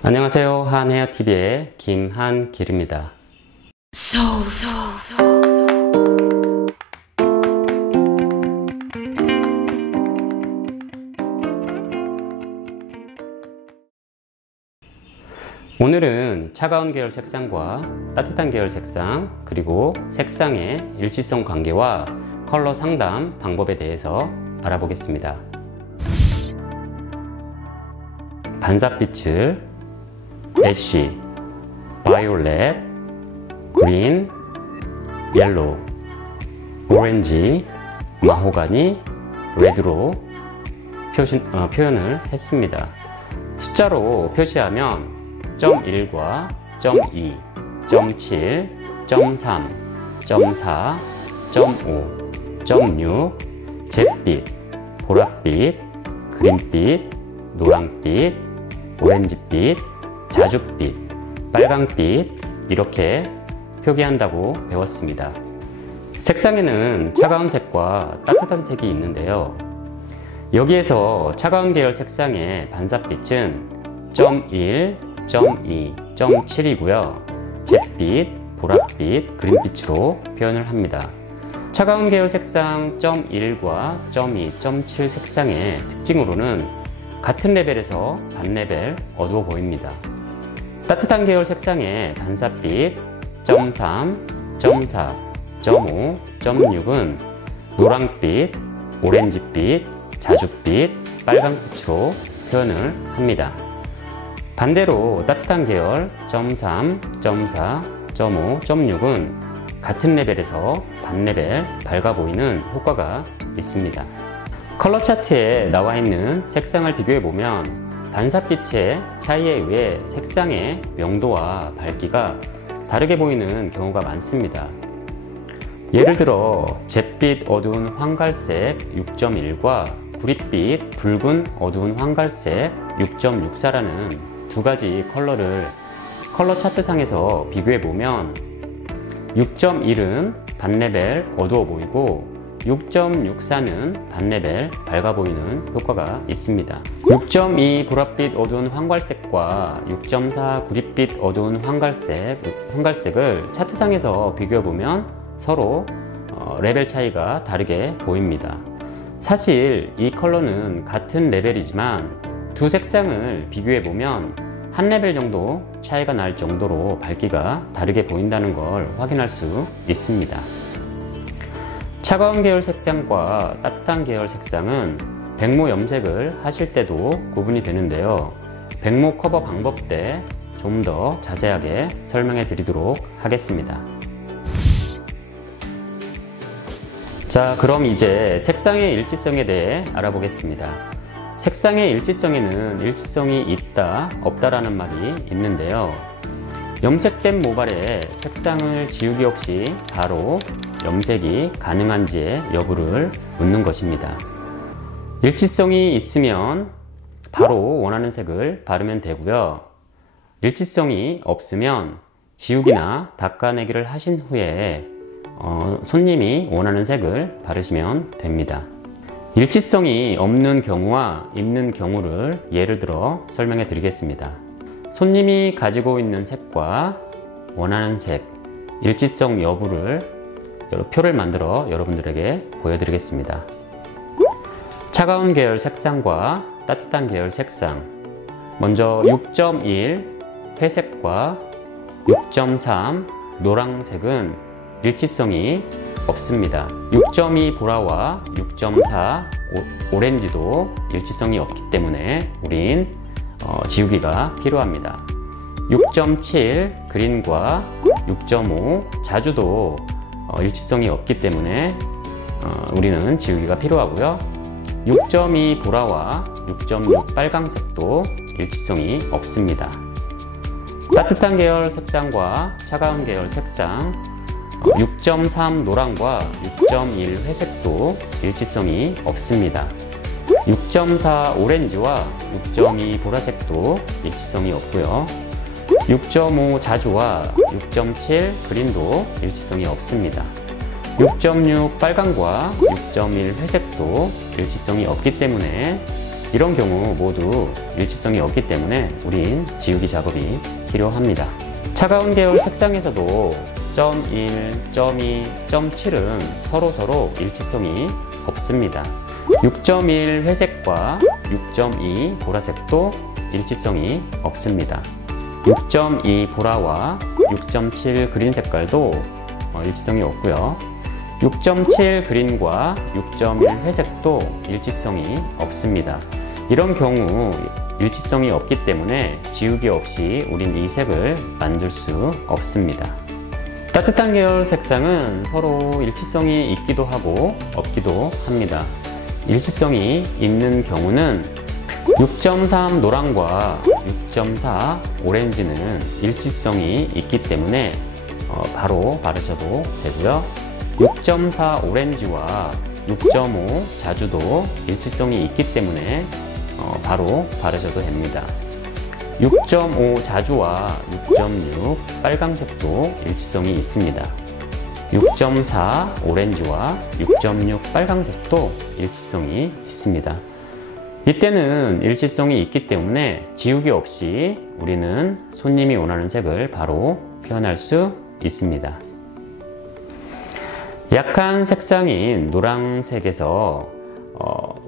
안녕하세요. 한헤어TV의 김한길입니다. 오늘은 차가운 계열 색상과 따뜻한 계열 색상, 그리고 색상의 일치성 관계와 컬러 상담 방법에 대해서 알아보겠습니다. 반사빛을 애쉬, 바이올렛, 그린, 옐로우, 오렌지, 마호가니, 레드로 표현을 했습니다. 숫자로 표시하면 0.1과 0.2, 0.7, 0.3, 0.4, 0.5, 0.6, 잿빛, 보랏빛, 그린빛, 노랑빛, 오렌지빛, 자줏빛, 빨강빛 이렇게 표기한다고 배웠습니다. 색상에는 차가운 색과 따뜻한 색이 있는데요. 여기에서 차가운 계열 색상의 반사빛은 0.1, 0.2, 0.7이고요. 잿빛, 보랏빛, 그린빛으로 표현을 합니다. 차가운 계열 색상 0.1과 0.2, 0.7 색상의 특징으로는 같은 레벨에서 반 레벨 어두워 보입니다. 따뜻한 계열 색상의 반사빛 0.3, 0.4, 0.5, 0.6은 노랑빛, 오렌지빛, 자줏빛, 빨강빛으로 표현을 합니다. 반대로 따뜻한 계열 0.3, 0.4, 0.5, 0.6은 같은 레벨에서 반 레벨 밝아 보이는 효과가 있습니다. 컬러 차트에 나와 있는 색상을 비교해 보면 반사빛의 차이에 의해 색상의 명도와 밝기가 다르게 보이는 경우가 많습니다. 예를 들어 잿빛 어두운 황갈색 6.1과 구릿빛 붉은 어두운 황갈색 6.64라는 두 가지 컬러를 컬러 차트상에서 비교해 보면 6.1은 반레벨 어두워 보이고 6.64는 반레벨 밝아 보이는 효과가 있습니다. 6.2 보랏빛 어두운 황갈색과 6.4 구릿빛 어두운 황갈색을 차트상에서 비교해 보면 서로 레벨 차이가 다르게 보입니다. 사실 이 컬러는 같은 레벨이지만 두 색상을 비교해 보면 한 레벨 정도 차이가 날 정도로 밝기가 다르게 보인다는 걸 확인할 수 있습니다. 차가운 계열 색상과 따뜻한 계열 색상은 백모 염색을 하실 때도 구분이 되는데요. 백모 커버 방법 때 좀 더 자세하게 설명해 드리도록 하겠습니다. 자, 그럼 이제 색상의 일치성에 대해 알아보겠습니다. 색상의 일치성에는 일치성이 있다, 없다라는 말이 있는데요. 염색된 모발에 색상을 지우기 없이 바로 염색이 가능한지의 여부를 묻는 것입니다. 일치성이 있으면 바로 원하는 색을 바르면 되고요. 일치성이 없으면 지우기나 닦아내기를 하신 후에 손님이 원하는 색을 바르시면 됩니다. 일치성이 없는 경우와 있는 경우를 예를 들어 설명해 드리겠습니다. 손님이 가지고 있는 색과 원하는 색, 일치성 여부를 표를 만들어 여러분들에게 보여드리겠습니다. 차가운 계열 색상과 따뜻한 계열 색상, 먼저 6.1 회색과 6.3 노란색은 일치성이 없습니다. 6.2 보라와 6.4 오렌지도 일치성이 없기 때문에 우린 지우기가 필요합니다. 6.7 그린과 6.5 자주도 일치성이 없기 때문에 우리는 지우기가 필요하고요. 6.2 보라와 6.6 빨강색도 일치성이 없습니다. 따뜻한 계열 색상과 차가운 계열 색상, 6.3 노랑과 6.1 회색도 일치성이 없습니다. 6.4 오렌지와 6.2 보라색도 일치성이 없고요. 6.5 자주와 6.7 그린도 일치성이 없습니다. 6.6 빨강과 6.1 회색도 일치성이 없기 때문에 이런 경우 모두 일치성이 없기 때문에 우린 지우기 작업이 필요합니다. 차가운 계열 색상에서도 .1, .2, .7은 서로 일치성이 없습니다. 6.1 회색과 6.2 보라색도 일치성이 없습니다. 6.2 보라와 6.7 그린 색깔도 일치성이 없고요. 6.7 그린과 6.1 회색도 일치성이 없습니다. 이런 경우 일치성이 없기 때문에 지우기 없이 우린 이 색을 만들 수 없습니다. 따뜻한 계열 색상은 서로 일치성이 있기도 하고 없기도 합니다. 일치성이 있는 경우는 6.3 노랑과 6.4 오렌지는 일치성이 있기 때문에 바로 바르셔도 되고요. 6.4 오렌지와 6.5 자주도 일치성이 있기 때문에 바로 바르셔도 됩니다. 6.5 자주와 6.6 빨강색도 일치성이 있습니다. 6.4 오렌지와 6.6 빨강색도 일치성이 있습니다. 이때는 일치성이 있기 때문에 지우기 없이 우리는 손님이 원하는 색을 바로 표현할 수 있습니다. 약한 색상인 노란색에서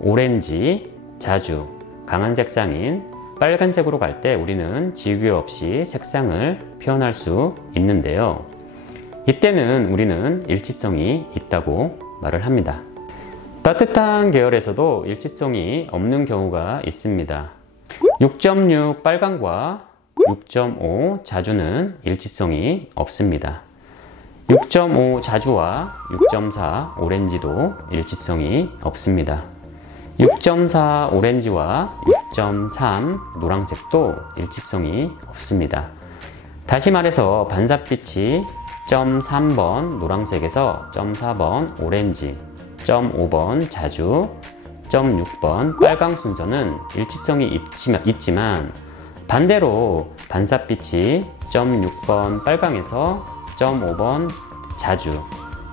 오렌지, 자주, 강한 색상인 빨간색으로 갈 때 우리는 지우기 없이 색상을 표현할 수 있는데요. 이때는 우리는 일치성이 있다고 말을 합니다. 따뜻한 계열에서도 일치성이 없는 경우가 있습니다. 6.6 빨강과 6.5 자주는 일치성이 없습니다. 6.5 자주와 6.4 오렌지도 일치성이 없습니다. 6.4 오렌지와 6.3 노란색도 일치성이 없습니다. 다시 말해서 반사빛이 0.3번 노란색에서 0.4번 오렌지, 0.5번 자주, 0.6번 빨강 순서는 일치성이 있지만 반대로 반사빛이 0.6번 빨강에서 0.5번 자주,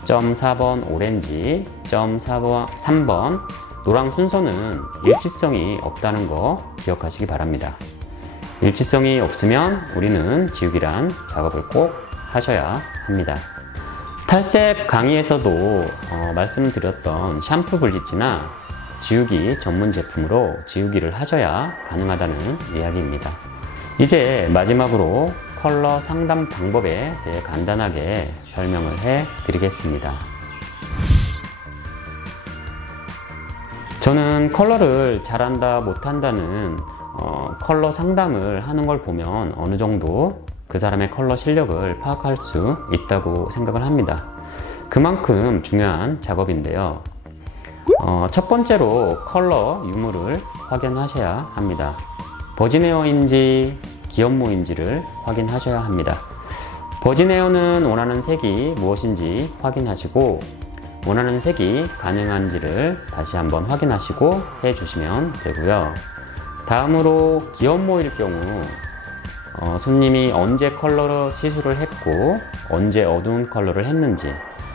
0.4번 오렌지, 0.3번 노랑 순서는 일치성이 없다는 거 기억하시기 바랍니다. 일치성이 없으면 우리는 지우기란 작업을 꼭 하셔야 합니다. 탈색 강의에서도 말씀드렸던 샴푸 블리치나 지우기 전문 제품으로 지우기를 하셔야 가능하다는 이야기입니다. 이제 마지막으로 컬러 상담 방법에 대해 간단하게 설명을 해 드리겠습니다. 저는 컬러를 잘한다 못한다는 컬러 상담을 하는 걸 보면 어느 정도 그 사람의 컬러 실력을 파악할 수 있다고 생각을 합니다. 그만큼 중요한 작업인데요. 첫 번째로 컬러 유무를 확인하셔야 합니다. 버진에어인지 기업모인지를 확인하셔야 합니다. 버진에어는 원하는 색이 무엇인지 확인하시고 원하는 색이 가능한지를 다시 한번 확인하시고 해주시면 되고요. 다음으로 기업모일 경우 손님이 언제 컬러로 시술을 했고 언제 어두운 컬러를 했는지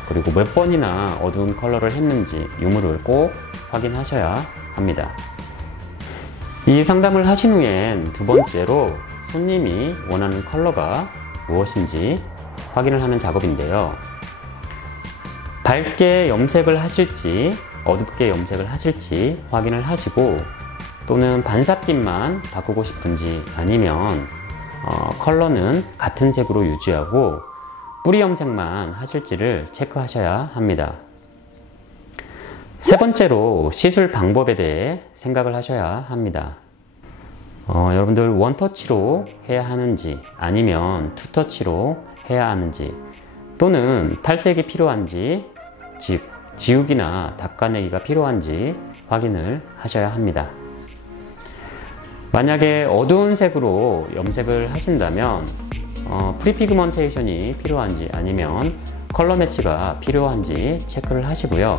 그리고 몇 번이나 어두운 컬러를 했는지 유무를 꼭 확인하셔야 합니다. 이 상담을 하신 후엔 두 번째로 손님이 원하는 컬러가 무엇인지 확인을 하는 작업인데요. 밝게 염색을 하실지 어둡게 염색을 하실지 확인을 하시고 또는 반사빛만 바꾸고 싶은지 아니면 컬러는 같은 색으로 유지하고 뿌리 염색만 하실지를 체크하셔야 합니다. 세 번째로 시술 방법에 대해 생각을 하셔야 합니다. 여러분들 원터치로 해야 하는지 아니면 투터치로 해야 하는지 또는 탈색이 필요한지 즉 지우기나 닦아내기가 필요한지 확인을 하셔야 합니다. 만약에 어두운 색으로 염색을 하신다면 프리피그먼테이션이 필요한지 아니면 컬러 매치가 필요한지 체크를 하시고요.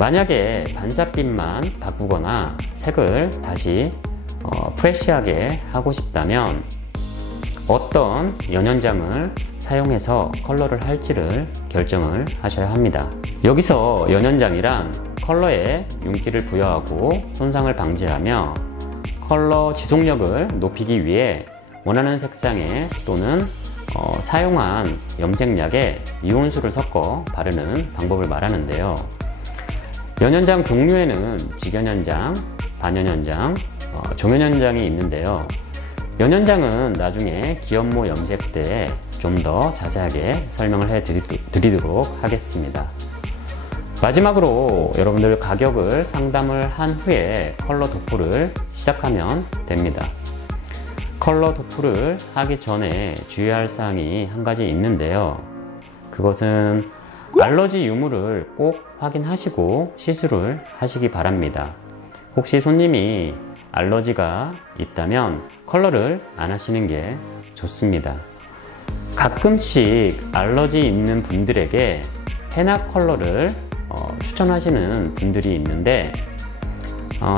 만약에 반사빛만 바꾸거나 색을 다시 프레시하게 하고 싶다면 어떤 연연장을 사용해서 컬러를 할지를 결정을 하셔야 합니다. 여기서 연연장이란 컬러에 윤기를 부여하고 손상을 방지하며 컬러 지속력을 높이기 위해 원하는 색상에 또는 사용한 염색약에 이온수를 섞어 바르는 방법을 말하는데요. 연연장 종류에는 직연연장, 반연연장, 종연연장이 있는데요. 연연장은 나중에 기연모 염색 때 좀 더 자세하게 설명을 해 드리도록 하겠습니다. 마지막으로 여러분들 가격을 상담을 한 후에 컬러 도포를 시작하면 됩니다. 컬러 도포를 하기 전에 주의할 사항이 한 가지 있는데요. 그것은 알러지 유무를 꼭 확인하시고 시술을 하시기 바랍니다. 혹시 손님이 알러지가 있다면 컬러를 안 하시는 게 좋습니다. 가끔씩 알러지 있는 분들에게 헤나 컬러를 추천하시는 분들이 있는데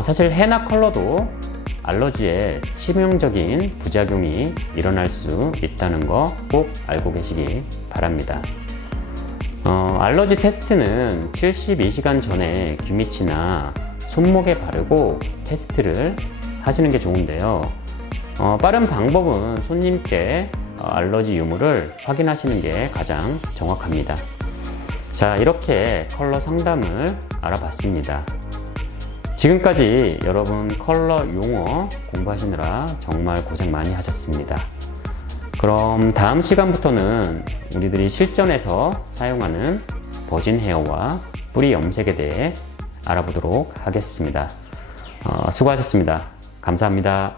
사실 헤나 컬러도 알러지에 치명적인 부작용이 일어날 수 있다는 거 꼭 알고 계시기 바랍니다. 알러지 테스트는 72시간 전에 귀밑이나 손목에 바르고 테스트를 하시는 게 좋은데요. 빠른 방법은 손님께 알러지 유무를 확인하시는 게 가장 정확합니다. 자, 이렇게 컬러 상담을 알아봤습니다. 지금까지 여러분 컬러 용어 공부하시느라 정말 고생 많이 하셨습니다. 그럼 다음 시간부터는 우리들이 실전에서 사용하는 버진 헤어와 뿌리 염색에 대해 알아보도록 하겠습니다. 수고하셨습니다. 감사합니다.